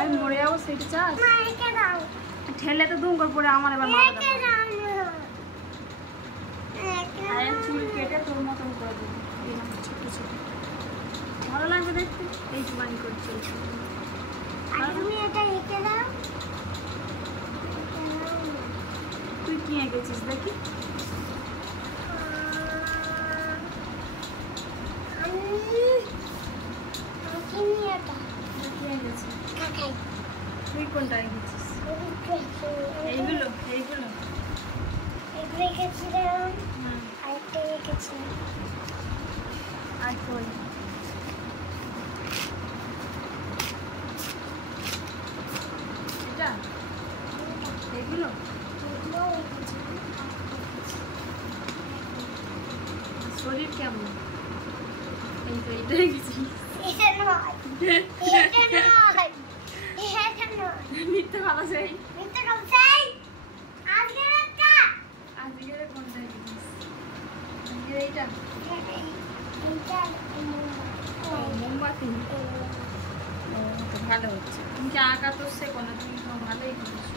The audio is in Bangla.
আমি মরে যাবো সেটা চাস? ঠেলে তো দুম করে পড়ে আমার এবার মাথাটা চুল কেটে তোর মতন করে দেবো। ছোট ছোট ভালো লাগবে দেখতে। এই জুবানি করে চলছে। তুই কি এঁকেছিস দেখি? তুই কোনটা এঁকেছিস? এইগুলো এইগুলো আর কই এটা এইগুলো শরীর কেমন? এই তো এইটা এঁকেছিস। মিথ্যে ভালো সেই আজকের কোনটা এঁকেছিস? আজকের এইটা মোমবাতি। ও তো ভালো হচ্ছে। তুমি কি আঁকা তো শেখো না? তুমি তো ভালোই করেছো।